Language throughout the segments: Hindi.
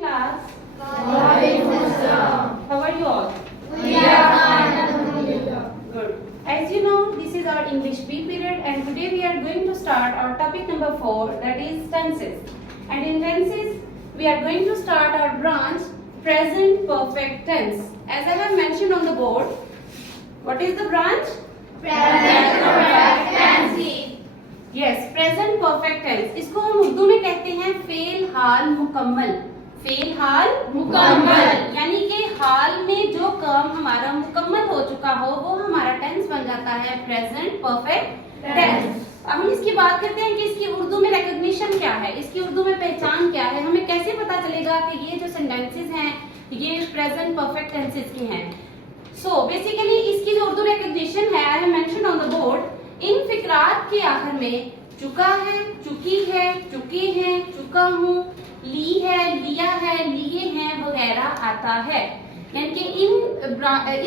class. Waalaikumsalam. How are you all? We are fine, alhamdulillah. Good. As you know, this is our English B period, and today we are going to start our topic number 4, that is tenses. And in tenses, we are going to start our branch present perfect tense. As I have mentioned on the board, what is the branch? Present perfect tense. Yes, present perfect tense. इसको हम उर्दू में कहते हैं फेल हाल मुकम्मल. फेल हाल मुकम्मल यानी कि हाल में जो काम हमारा मुकम्मल हो चुका हो वो हमारा टेंस बन जाता है प्रेजेंट परफेक्ट टेंस. अब हम इसकी बात करते हैं कि इसकी उर्दू में रिकॉग्निशन क्या है, इसकी उर्दू में पहचान क्या है, हमें कैसे पता चलेगा कि ये जो सेंटेंसेस हैं ये प्रेजेंट परफेक्ट टेंसेस के हैं. सो बेसिकली इसकी जो उर्दू रिकॉग्निशन है, I have mentioned on the board, इन फिक्रात के आखिर में चुका है, चुकी है, चुके हैं, चुका हूँ, ली है, लिया है, लिए हैं वगैरह आता है. यानी कि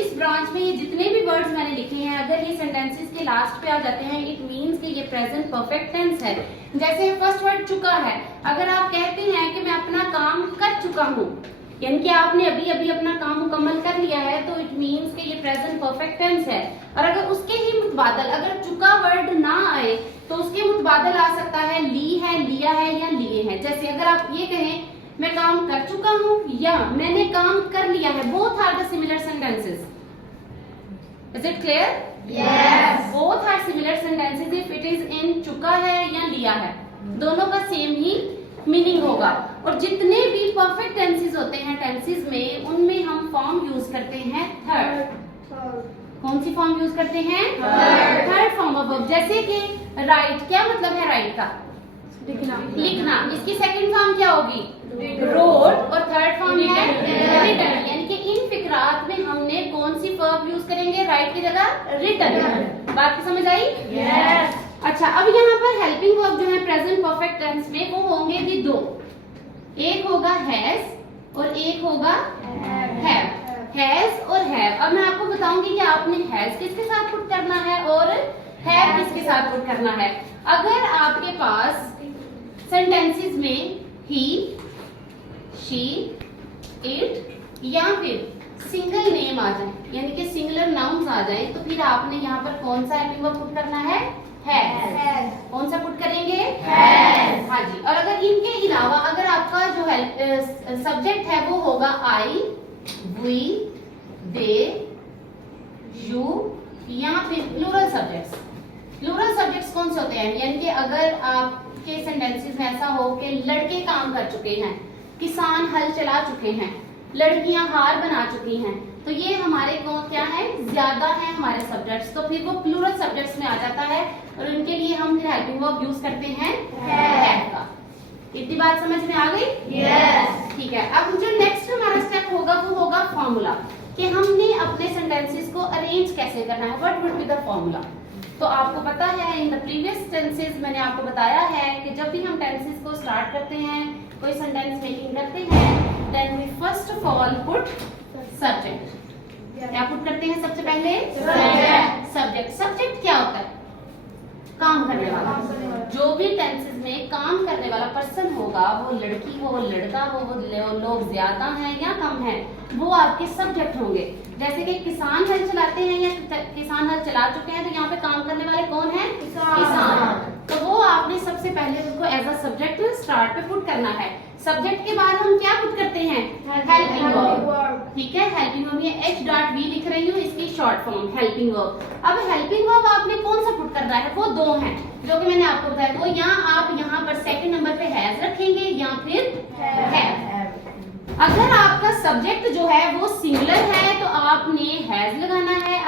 इस ब्रांच में ये जितने भी वर्ड्स मैंने लिखे हैं अगर ये सेंटेंसेस के लास्ट पे आ जाते हैं इट मींस कि ये प्रेजेंट परफेक्ट टेंस है. जैसे फर्स्ट वर्ड चुका है, अगर आप कहते हैं कि मैं अपना काम कर चुका हूँ यानी कि आपने अभी अभी अपना काम मुकम्मल कर लिया है तो इट मींस कि ये प्रेजेंट परफेक्ट टेंस है. और अगर उसके ही मुतबादल अगर चुका वर्ड ना आए तो उसके मुतबादल आ सकता है ली है, लिया है या लिए हैं. जैसे अगर आप ये कहें मैं काम कर चुका हूँ या मैंने काम कर लिया है, both are the similar sentences. Is it clear? Yes. Both are similar sentences if it is in चुका है या लिया है, दोनों का सेम ही मीनिंग होगा. और जितने भी परफेक्ट टेंसेस होते हैं टेंसेस में उनमें हम फॉर्म यूज करते हैं थर्ड. कौन सी फॉर्म यूज करते हैं? Third form of verb. जैसे कि राइट, क्या मतलब है राइट का? लिखना. इसकी सेकंड फॉर्म क्या होगी? रोट. और थर्ड फॉर्म है रिटन. यानी कि इन फिक्रात में हमने कौन सी वर्ब यूज करेंगे राइट की जगह? रिटन. बात की समझ आई? Yes. अच्छा, अब यहाँ पर हेल्पिंग वर्ब जो है प्रेजेंट परफेक्ट टेंस में वो होंगे भी दो. एक होगा हैज और एक होगा हैव. हैज और हैव. अब मैं आपको बताऊंगी कि आपने हैज किसके साथ पुट करना है और हैव किसके साथ पुट करना है. अगर आपके पास सेंटेंसेस में ही, शी, इट या फिर सिंगल नेम आ जाए यानी कि सिंगुलर नाउन्स आ जाए तो फिर आपने यहाँ पर कौन सा हेल्पिंग वर्ब पुट करना है? हैज. कौन सा पुट करेंगे? हैज. हाँ जी. और अगर इनके अलावा अगर आपका जो सब्जेक्ट है वो होगा आई, वी, दे, यू या फिर प्लूरल सब्जेक्ट्स. प्लूरल सब्जेक्ट्स कौन से होते हैं? यानी कि अगर आपके सेंटेंसेस में ऐसा हो कि लड़के काम कर चुके हैं, किसान हल चला चुके हैं, लड़कियां हार बना चुकी हैं, तो ये हमारे को क्या है? ज्यादा है हमारे सब्जेक्ट्स, तो फिर वो प्लूरल सब्जेक्ट्स में आ जाता है और उनके लिए हम फिर हेल्पिंग वर्ब यूज करते हैं हैव का. इतनी बात समझ में आ गई? Yes. ठीक है. अब जो नेक्स्ट हमारा स्टेप होगा वो होगा फॉर्मूला, कि हमने अपने सेंटेंसेस को अरेंज कैसे करना है. What would be the formula? तो आपको पता है इन द प्रीवियस टेंसेस मैंने आपको बताया है कि जब भी हम टेंसेस को स्टार्ट करते हैं, कोई सेंटेंस मेकिंग करते हैं, then we first of all put subject. क्या पुट करते हैं सबसे पहले? सब्जेक्ट. सब्जेक्ट क्या होता है? काम करने वाला. जो भी टेंसेस में काम करने वाला पर्सन होगा, वो लड़की हो, लड़का हो, वो लोग ज्यादा हैं या कम हैं, वो आपके सब्जेक्ट होंगे. जैसे कि किसान हल चलाते हैं या किसान हल चला चुके हैं, तो यहाँ पे काम करने वाले कौन है? किसान. तो वो आपने सबसे पहले उसको एज अ सब्जेक्ट स्टार्ट पे पुट करना है. सब्जेक्ट के बाद हम क्या पुट करते हैं? Helping verb. ठीक है. हेल्पिंग वर्ब ये H.V लिख रही हूँ, इसकी शॉर्ट फॉर्म हेल्पिंग वर्ब. अब हेल्पिंग वर्ब आपने कौन सा पुट करना है? वो दो हैं जो कि मैंने आपको बताया. वो आप यहाँ पर सेकंड नंबर पे हैज रखेंगे या फिर हैव. अगर आपका सब्जेक्ट जो है वो सिंगुलर है तो आपने हैज लगाना है.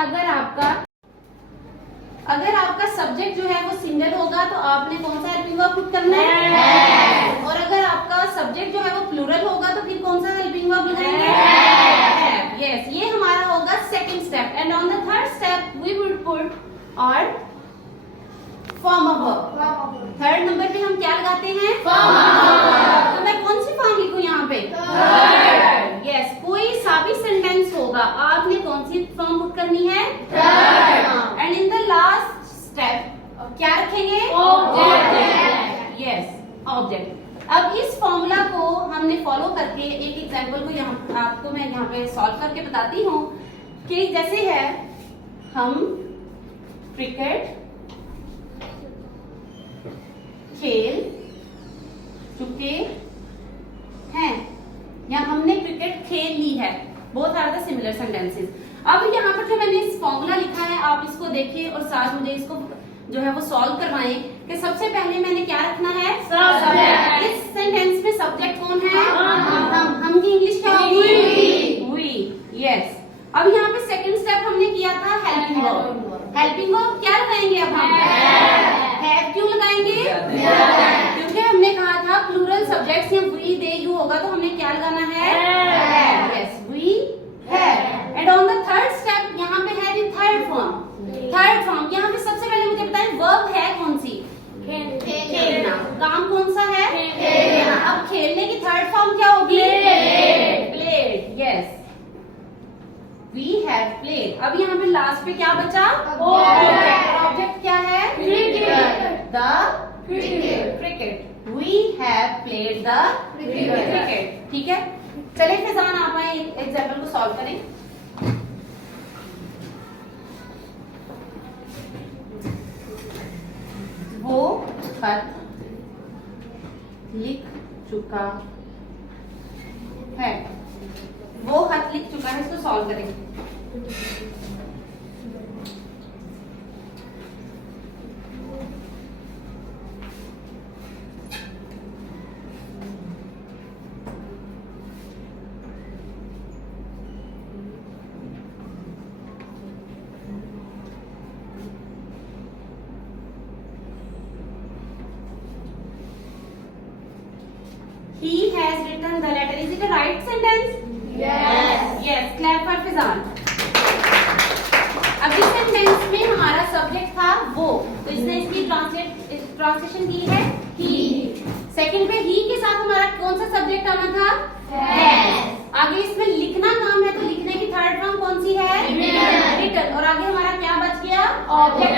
अगर आपका सब्जेक्ट जो है वो सिंगल होगा तो आपने कौन सा हेल्पिंग वर्ब पुट करना है? और अगर आपका सब्जेक्ट जो है वो प्लूरल होगा तो फिर कौन सा हेल्पिंग वर्ब लगाएंगे? यस. ये हमारा होगा second step. And on the third step we will put और form of verb. Third number पे हम क्या लगाते हैं? फॉर्म. तो मैं कौन सी फॉर्म लिखूं यहाँ पे? थर्ड. यस. कोई सा भी सेंटेंस होगा आपने कौन सी फॉर्म पुट करनी है? Third. And in the last step क्या रखेंगे? ऑब्जेक्ट. यस. ऑब्जेक्ट. अब इस फॉर्मूला को हमने फॉलो करके एक एग्जांपल को यहाँ आपको मैं यहाँ पे सॉल्व करके बताती हूँ कि जैसे है हम क्रिकेट खेल चुके हैं या हमने क्रिकेट खेल ली है। Both are the similar sentences. अब यहाँ पर जो मैंने इस फॉर्मूला लिखा है आप इसको देखिए और साथ मुझे इसको जो है वो सॉल्व करवाएं कि सबसे पहले मैंने क्या रखना है, Subject। इस सेंटेंस में सब्जेक्ट कौन है, हम की इंग्लिश क्या होगी, वी। यस। अब यहाँ पे सेकंड स्टेप हमने किया था हेल्पिंग वर्ब। हेल्पिंग वर्ब क्या लगाएंगे अब हम, हैव क्यों लगाएंगे, क्योंकि हमने कहा था प्लूरल सब्जेक्ट्स या वी दे यू होगा तो हमने क्या लगाना है, yes we have. And on the third step यहाँ पे है the third form. Third form यहाँ पे सबसे पहले मुझे बताएं वर्ब है कौन सी, खेलना। काम कौन सा है, खेलना। अब खेलने की थर्ड फॉर्म क्या होगी, played. Yes we have played. अब यहाँ पे लास्ट पे क्या बचा, ऑब्जेक्ट क्या है, the cricket. We have played the cricket. ठीक है, चलिए फिजान आप आए एग्जाम्पल को सॉल्व करें। वो खत लिख चुका है, वो खत लिख चुका है, इसको सॉल्व करें। He has written the letter. Is it a right sentence? Yes. Yes. Clap for Fizan. अब इस सेंटेंस में हमारा सब्जेक्ट था वो, तो इसने इसकी ट्रांसलेशन की है he। सेकंड पे he के साथ हमारा कौन सा सब्जेक्ट आना था, has। आगे इसमें लिखना काम है तो लिखने की थर्ड फॉर्म कौन सी है, written। और आगे हमारा क्या बच गया, ऑब्जेक्ट